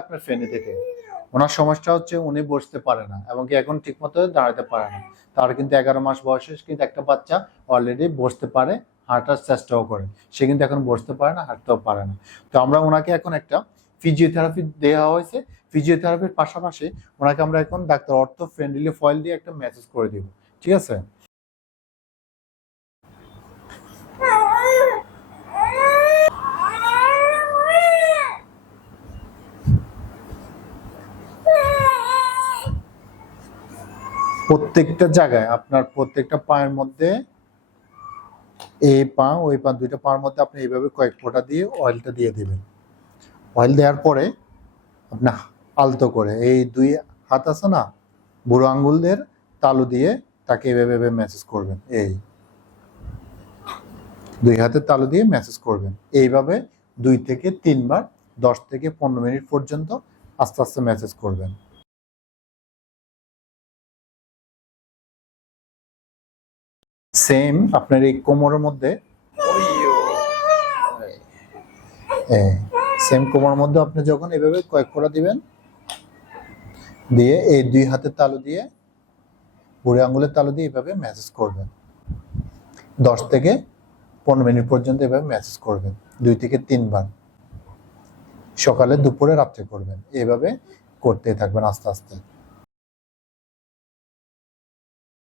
আপনার ফেনী থেকে। ওনার সমস্যা হচ্ছে উনি বসতে পারে না এবং কি এখন ঠিক মতো দাঁড়াতে পারে না। তার কিন্তু এগারো মাস বয়সে কিন্তু একটা বাচ্চা অলরেডি বসতে পারে, হাঁটার চেষ্টাও করে। সে কিন্তু এখন বসতে পারে না, হাঁটতেও পারে না। তো আমরা ওনাকে এখন একটা ফিজিওথেরাপি দেওয়া হয়েছে। ফিজিওথেরাপির পাশাপাশি ওনাকে আমরা এখন ডাক্তার অর্থ ফ্রেন্ডলি ফয়েল দিয়ে একটা মেসেজ করে দিব। ঠিক আছে? প্রত্যেকটা জায়গায় আপনার প্রত্যেকটা পায়ের মধ্যে এই পা, ওই পা, দুইটা পায়ের মধ্যে আপনি এইভাবে কয়েক ফোঁটা দিয়ে অয়েলটা দিয়ে দিবেন। অয়েল দেওয়ার পরে আপনি আলতো করে, এই দুই হাত আছে না, বুড়ো আঙ্গুলদের তালু দিয়ে তাকে এভাবে এভাবে মেসেজ করবেন, এই। দুই হাতের তালু দিয়ে মেসেজ করবেন, এইভাবে দুই থেকে তিনবার, দশ থেকে পনেরো মিনিট পর্যন্ত আস্তে আস্তে মেসেজ করবেন। সেম আপনার এই কোমরের মধ্যে সেম কোমর মধ্যে আপনি যখন এভাবে কয়েক করা দিবেন, দিয়ে এই দুই হাতের তালু দিয়ে, বুড়ি আঙুলের তালু দিয়ে এভাবে ম্যাসেজ করবেন। দশ থেকে পনেরো মিনিট পর্যন্ত এভাবে ম্যাসেজ করবেন, দুই থেকে তিনবার। সকালে, দুপুরে, রাত্রে করবেন। এভাবে করতে থাকবেন আস্তে আস্তে।